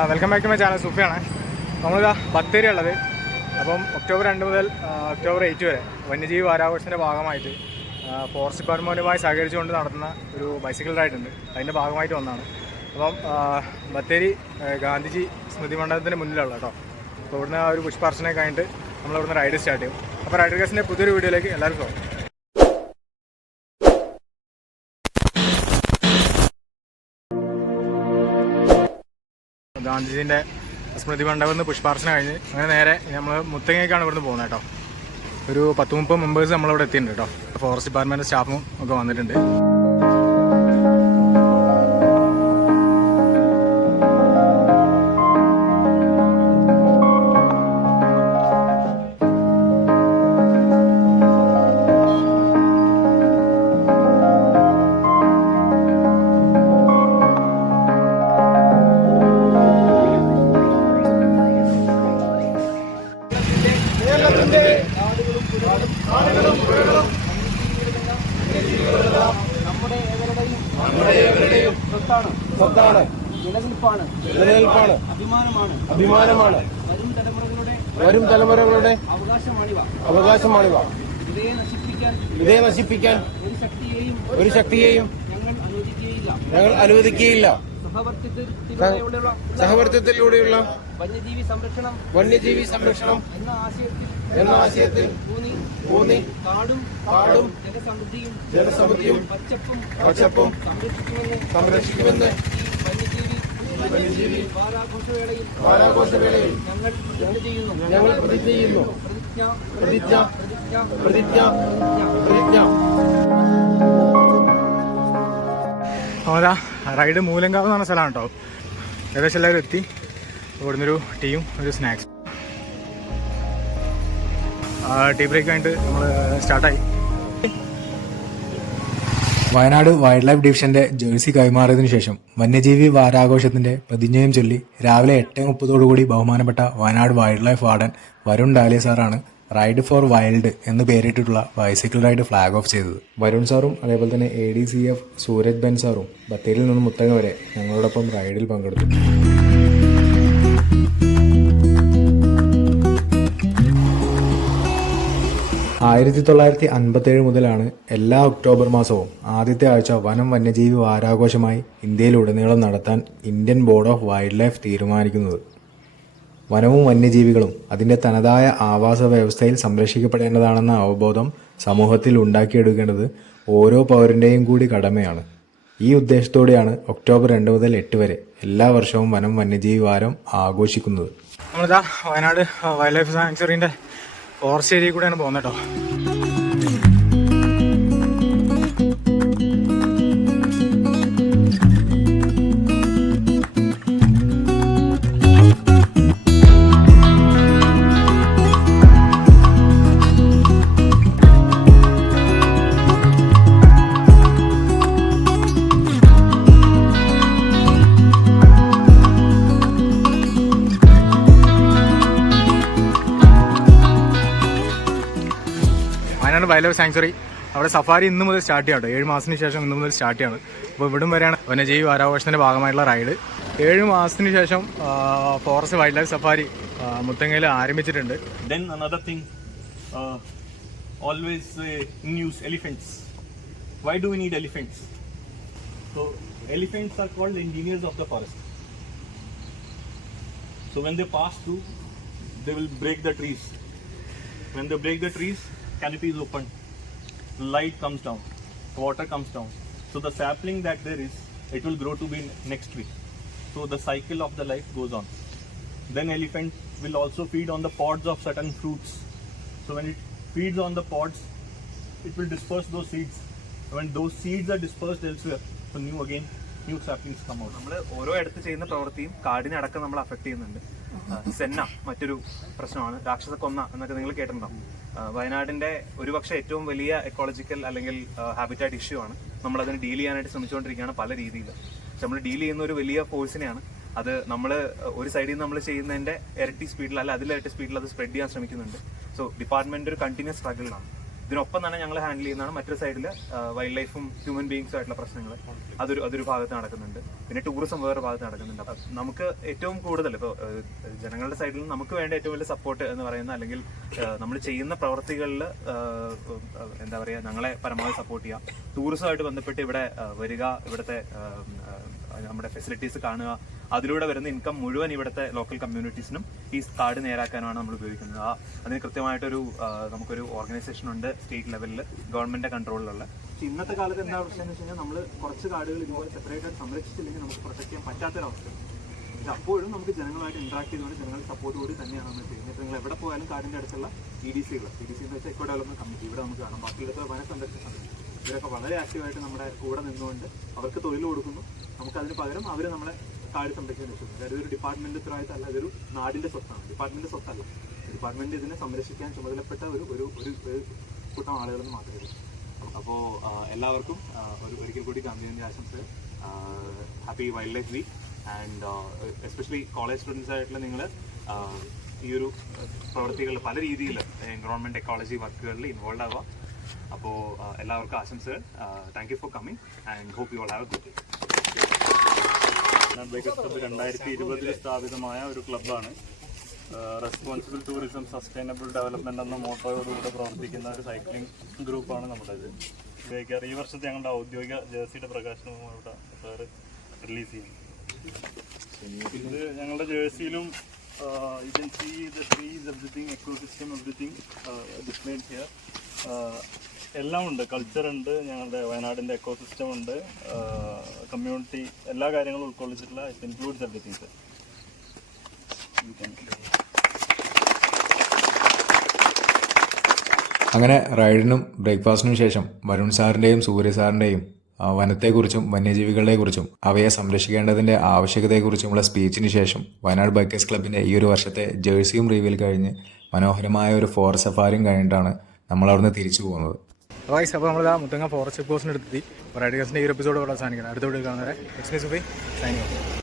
Welcome back to my channel സുഫിയാണ്. നമ്മളിതാ ബത്തേരി ഉള്ളത് അപ്പം ഒക്ടോബർ രണ്ട് മുതൽ ഒക്ടോബർ എയ്റ്റ് വരെ വന്യജീവി വാരാഘോഷത്തിന്റെ ഭാഗമായിട്ട് ഫോറസ്റ്റ് ഡിപ്പാർട്ട്മെന്റുമായി സഹകരിച്ചുകൊണ്ട് നടത്തുന്ന ഒരു ബൈസിക്കിൾ റൈഡ് ഉണ്ട്. അതിന്റെ ഭാഗമായിട്ട് വന്നതാണ്. അപ്പം ബത്തേരി ഗാന്ധിജി സ്മൃതി മണ്ഡലത്തിന്റെ മുന്നിലുള്ള കേട്ടോ. അപ്പോൾ ഇവിടുന്ന് ആ ഒരു പുഷ്പാർച്ചനെ കഴിഞ്ഞിട്ട് നമ്മളിവിടുന്ന് റൈഡ് സ്റ്റാർട്ട് ചെയ്യും. അപ്പോൾ റൈഡർ കേസിന്റെ പുതിയൊരു വീഡിയോയിലേക്ക് എല്ലാവർക്കും ഗാന്ധിജിന്റെ സ്മൃതി മണ്ഡപം നിന്ന് പുഷ്പാർച്ചന കഴിഞ്ഞ് അങ്ങനെ നേരെ നമ്മൾ മുത്തങ്ങയ്ക്കാണ് ഇവിടുന്ന് പോകുന്നത് കേട്ടോ. ഒരു പത്ത് മുപ്പത് മെമ്പേഴ്സ് നമ്മളിവിടെ എത്തിയിട്ടുണ്ട് കേട്ടോ. ഫോറസ്റ്റ് ഡിപ്പാർട്ട്മെന്റ് സ്റ്റാഫും ഒക്കെ വന്നിട്ടുണ്ട്. സ്വത്താണ്. നിലനിൽപ്പാണ്. നിലനിൽപ്പാണ്. അഭിമാനമാണ്. അഭിമാനമാണ്. വരും തലമുറകളുടെ വരും തലമുറകളുടെ അവകാശമാണിവ. അവകാശമാണിവ. ഇവയെ നശിപ്പിക്കാൻ ഇതേ നശിപ്പിക്കാൻ ഒരു ശക്തിയെയും ഒരു ശക്തിയെയും ഞങ്ങൾ അനുവദിക്കുകയില്ല. ഞങ്ങൾ അനുവദിക്കുകയില്ല. സഹവർത്തിത്വത്തിലൂടെയുള്ള വന്യജീവി സംരക്ഷണം വന്യജീവി സംരക്ഷണം എന്ന ആശയത്തിൽ എന്ന ആശയത്തിൽ ഊന്നി കാടും കാടും ജനസമൃദ്ധിയും ജനസമൃദ്ധിയും പച്ചപ്പും പച്ചപ്പും സംരക്ഷിക്കുമെന്ന് സംരക്ഷിക്കുമെന്ന് വന്യജീവി വാരാഘോഷവേളയിൽ വാരാഘോഷവേളയിൽ ഞങ്ങൾ പ്രതിജ്ഞ ചെയ്യുന്നു. ഞങ്ങൾ പ്രതിജ്ഞ ചെയ്യുന്നു. പ്രതിജ്ഞ പ്രതിജ്ഞ പ്രതിജ്ഞ പ്രതിജ്ഞ പ്രതിജ്ഞ. അതാ റൈഡ് മൂലങ്കാവ് എന്ന് പറഞ്ഞ സ്ഥലമാണ് കേട്ടോ ഏകദേശം എല്ലാവരും എത്തി. ഇവിടുന്നൊരു ടീയും ഒരു സ്നാക്സ്. ടീ ബ്രേക്ക് ആയിട്ട് നമ്മൾ സ്റ്റാർട്ടായി. വയനാട് വൈൽഡ് ലൈഫ് ഡിവിഷന്റെ ജേഴ്സി കൈമാറിയതിനു ശേഷം വന്യജീവി വാരാഘോഷത്തിന്റെ പ്രതിജ്ഞയും ചൊല്ലി രാവിലെ എട്ട് മുപ്പതോടുകൂടി ബഹുമാനപ്പെട്ട Wayanad wild life warden Varun Dalia സാറാണ് റൈഡ് ഫോർ വൈൽഡ് എന്ന് പേരിട്ടിട്ടുള്ള ബൈസൈക്കിൾ റൈഡ് ഫ്ലാഗ് ഓഫ് ചെയ്തത്. വരുൺ സാറും അതേപോലെ തന്നെ A D C F Sooraj Ben സാറും ബത്തേരിയിൽ നിന്ന് മുത്തങ്ങ വരെ ഞങ്ങളോടൊപ്പം റൈഡിൽ പങ്കെടുത്തു. ആയിരത്തി തൊള്ളായിരത്തി അൻപത്തേഴ് മുതലാണ് എല്ലാ ഒക്ടോബർ മാസവും ആദ്യത്തെ ആഴ്ച വനം വന്യജീവി വാരാഘോഷമായി ഇന്ത്യയിലുടനീളം നടത്താൻ Indian board of wild life തീരുമാനിക്കുന്നത്. വനവും വന്യജീവികളും അതിന്റെ തനതായ ആവാസ വ്യവസ്ഥയിൽ സംരക്ഷിക്കപ്പെടേണ്ടതാണെന്ന അവബോധം സമൂഹത്തിൽ ഉണ്ടാക്കിയെടുക്കേണ്ടത് ഓരോ പൗരന്റെയും കൂടി കടമയാണ്. ഈ ഉദ്ദേശത്തോടെയാണ് ഒക്ടോബർ രണ്ട് മുതൽ എട്ട് വരെ എല്ലാ വർഷവും വനം വന്യജീവി വാരം ആഘോഷിക്കുന്നത്. നമ്മളിതാ വയനാട് വൈൽഡ് ലൈഫ് സാങ്ച്വറിന്റെ ഫോറസ്റ്റ് കൂടെയാണ് പോകുന്നത് കേട്ടോ. ഇതാണ് വൈൽഡ് ലൈഫ് സാങ്ച്വറി അവിടെ സഫാരി ഇന്ന് മുതൽ സ്റ്റാർട്ട് ചെയ്യാം ഏഴ് മാസത്തിന് ശേഷം ഇന്ന് മുതൽ സ്റ്റാർട്ട് ചെയ്യണം. അപ്പോൾ ഇവിടും വരെയാണ് വന്യജീവി ആരാഘോഷത്തിന്റെ ഭാഗമായിട്ടുള്ള റൈഡ് ഏഴ് മാസത്തിന് ശേഷം ഫോറസ്റ്റ് വൈൽഡ് ലൈഫ് സഫാരി മുത്തങ്ങയിൽ ആരംഭിച്ചിട്ടുണ്ട്. Then another thing always news elephants why do we need elephants so elephants are called engineers of the forest so when the pass to the will break the trees when the break the trees canopy is open, light comes down, water comes down. So the sapling that there is, it will grow to be next tree. So the cycle of the life goes on. Then elephant will also feed on the pods of certain fruits. So when it feeds on the pods, it will disperse those seeds. When those seeds are dispersed elsewhere, so new again, out. നമ്മൾ ഓരോ ഇടത്ത് ചെയ്യുന്ന പ്രവൃത്തിയും കാടിനെ അടക്കം നമ്മൾ affect ചെയ്യുന്നുണ്ട്. Senna മറ്റൊരു പ്രശ്നമാണ്. രാക്ഷസ കൊന്ന എന്നൊക്കെ നിങ്ങൾ കേട്ടിട്ടുണ്ടാവും. വയനാടിന്റെ ഒരുപക്ഷെ ഏറ്റവും വലിയ എക്കോളജിക്കൽ അല്ലെങ്കിൽ ഹാബിറ്റാറ്റ് ഇഷ്യൂ ആണ്. നമ്മൾ അതിന് ഡീൽ ചെയ്യാനായിട്ട് ശ്രമിച്ചുകൊണ്ടിരിക്കുകയാണ് പല രീതിയിൽ പക്ഷെ നമ്മൾ ഡീൽ ചെയ്യുന്ന ഒരു വലിയ ഫോഴ്സിനെയാണ് അത് നമ്മൾ ഒരു സൈഡിൽ നിന്ന് നമ്മൾ ചെയ്യുന്നതിന്റെ ഇരട്ടി സ്പീഡിൽ അല്ല അതിലിരട്ടി സ്പീഡിൽ അത് സ്പ്രെഡ് ചെയ്യാൻ ശ്രമിക്കുന്നുണ്ട്. സോ ഡിപ്പാർട്ട്മെന്റ് ഒരു കണ്ടിന്യൂസ് സ്ട്രഗിളിലാണ് ഇതിനൊപ്പം തന്നെ ഞങ്ങൾ ഹാൻഡിൽ ചെയ്യുന്നതാണ്. മറ്റൊരു സൈഡിൽ വൈൽഡ് ലൈഫും ഹ്യൂമൻ ബീങ്സും ആയിട്ടുള്ള പ്രശ്നങ്ങൾ അതൊരു അതൊരു ഭാഗത്ത് നടക്കുന്നുണ്ട്. പിന്നെ ടൂറിസം വേറെ ഭാഗത്ത് നടക്കുന്നുണ്ട്. നമുക്ക് ഏറ്റവും കൂടുതൽ ഇപ്പോൾ ജനങ്ങളുടെ സൈഡിൽ നിന്ന് നമുക്ക് വേണ്ട ഏറ്റവും വലിയ സപ്പോർട്ട് എന്ന് പറയുന്ന അല്ലെങ്കിൽ നമ്മൾ ചെയ്യുന്ന പ്രവർത്തികളിൽ എന്താ പറയുക ഞങ്ങളെ പരമാവധി സപ്പോർട്ട് ചെയ്യുക. ടൂറിസമായിട്ട് ബന്ധപ്പെട്ട് ഇവിടെ വരിക ഇവിടുത്തെ നമ്മുടെ ഫെസിലിറ്റീസ് കാണുക. അതിലൂടെ വരുന്ന ഇൻകം മുഴുവൻ ഇവിടുത്തെ ലോക്കൽ കമ്മ്യൂണിറ്റീസിനും ഈ കാർഡ് നേരാക്കാനാണ് നമ്മൾ ഉപയോഗിക്കുന്നത്. ആ അതിന് കൃത്യമായിട്ടൊരു നമുക്കൊരു ഓർഗനൈസേഷൻ ഉണ്ട് സ്റ്റേറ്റ് ലെവലിൽ ഗവൺമെന്റിന്റെ കൺട്രോളിലുള്ള ഇന്നത്തെ കാലത്ത് എന്താ പ്രശ്നം എന്ന് വെച്ച് കഴിഞ്ഞാൽ നമ്മൾ കുറച്ച് കാർഡുകൾ ഇതുപോലെ സെപ്പറേറ്റ് ആയിട്ട് സംരക്ഷിച്ചില്ലെങ്കിൽ നമുക്ക് പ്രൊട്ടക്ട് ചെയ്യാൻ പറ്റാത്തൊരവസ്ഥ. അപ്പോഴും നമുക്ക് ജനങ്ങളായിട്ട് ഇന്ററാക്ട് ചെയ്തുകൊണ്ട് ജനങ്ങൾ സപ്പോർട്ട് കൂടി തന്നെയാണ് നമ്മൾ ചെയ്യുന്നത്. നിങ്ങൾ എവിടെ പോയാലും കാർഡിന്റെ അടുത്തുള്ള ഇ ഡി സികൾ ഇ ഡി സി എന്ന് വെച്ചാൽ എക്കോ ഡെവലപ്മെന്റ് കമ്മിറ്റി ഇവിടെ നമുക്ക് കാണാം. ബാക്കിയിടത്ത് വനസംരക്ഷണ സമിതി ഇവരൊക്കെ വളരെ ആക്റ്റീവായിട്ട് നമ്മുടെ കൂടെ നിന്നുകൊണ്ട് അവർക്ക് തൊഴിൽ കൊടുക്കുന്നു. നമുക്കതിന് പകരം അവർ നമ്മളെ താഴെ സംരക്ഷിക്കാൻ രക്ഷിക്കുന്നു അതായത് ഒരു ഡിപ്പാർട്ട്മെന്റ് ഉത്തരവാദിത്തമല്ല ഇതൊരു നാടിന്റെ സ്വത്താണ്. ഡിപ്പാർട്ട്മെന്റ് സ്വത്തല്ല. ഡിപ്പാർട്ട്മെന്റ് ഇതിനെ സംരക്ഷിക്കാൻ ചുമതലപ്പെട്ട ഒരു ഒരു ഒരു കൂട്ടം ആളുകളെന്ന് മാത്രമേ അപ്പോൾ എല്ലാവർക്കും ഒരു ഒരിക്കൽ കൂടി ഗാന്ധിജയന്തി ആശംസകൾ. Happy wild life week and especially college students ആയിട്ടുള്ള നിങ്ങൾ ഈ ഒരു പ്രവൃത്തികളിൽ പല രീതിയിൽ എൻവറോൺമെന്റ് എക്കോളജി വർക്കുകളിൽ ഇൻവോൾവ് ആവുക അപ്പോൾ എല്ലാവർക്കും ആശംസകൾ. Thank you for coming and hope you all have good club രണ്ടായിരത്തി ഇരുപതിൽ സ്ഥാപിതമായ ഒരു ക്ലബ്ബാണ്. റെസ്പോൺസിബിൾ ടൂറിസം സസ്റ്റൈനബിൾ ഡെവലപ്മെന്റ് എന്ന മോട്ടോയോടുകൂടെ പ്രവർത്തിക്കുന്ന ഒരു സൈക്ലിംഗ് ഗ്രൂപ്പാണ് നമ്മുടേത്. ബേക്കർ ഈ വർഷത്തെ ഞങ്ങളുടെ ഔദ്യോഗിക ജേഴ്സിയുടെ പ്രകാശനവും ഇവിടെ സാറ് റിലീസ് ചെയ്യും ഇത് ഞങ്ങളുടെ ജേഴ്സിയിലും you can see the trees everything ecosystem everything displayed here എല്ലാം ഉണ്ട്. കൾച്ചർ ഉണ്ട് ഞങ്ങളുടെ വയനാടിന്റെ എക്കോസിസ്റ്റം ഉണ്ട്. കമ്മ്യൂണിറ്റി എല്ലാ കാര്യങ്ങളും ഉൾക്കൊള്ളിച്ചിട്ടുള്ള ഇറ്റ് ഇൻക്ലൂഡ്സ് എവറിത്തിങ് സർ അങ്ങനെ റൈഡിനും ബ്രേക്ക്ഫാസ്റ്റിനും ശേഷം വരുൺ സാറിന്റെയും സൂര്യ സാറിന്റെയും വനത്തെക്കുറിച്ചും വന്യജീവികളെക്കുറിച്ചും അവയെ സംരക്ഷിക്കേണ്ടതിന്റെ ആവശ്യകതയെക്കുറിച്ചുമുള്ള സ്പീച്ചിന് ശേഷം വയനാട് ബൈക്കേഴ്സ് ക്ലബിന്റെ ഈ ഒരു വർഷത്തെ ജേഴ്സിയും റിവ്യൂൽ കഴിഞ്ഞ് മനോഹരമായ ഒരു ഫോറസ്റ്റ് സഫാരിയും കഴിഞ്ഞിട്ടാണ് നമ്മൾ അവിടുന്ന് തിരിച്ചു പോകുന്നത്. റൈസ് അപ്പോൾ നമ്മൾ മുത്തങ്ങ ഫോറസ്റ്റ് പോസ്റ്റിന് എടുത്തെത്തി. റൈഡേഴ്സിന്റെ ഈ എപ്പിസോഡ് ഇവിടെ അവസാനിക്കണം അടുത്ത വീഡിയോ കാണുന്നവരെ. സൈനിങ്